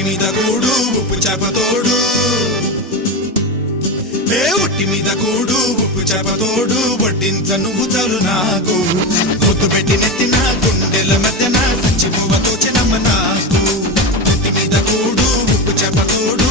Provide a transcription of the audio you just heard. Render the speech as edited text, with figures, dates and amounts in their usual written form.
ఒట్టి మీద కూడు ఉప్పు చేప తోడు ఒట్టి మీద కూడు ఉప్పు చేప తోడు వడ్డించ నువ్వు చాలు నాకు ముద్దు పెట్టి నెత్తిన గుండెల మధ్యన సంచి పువ్వ తోచెనమ్మ నాకు ఒట్టి మీద కూడు ఉప్పు చేప తోడు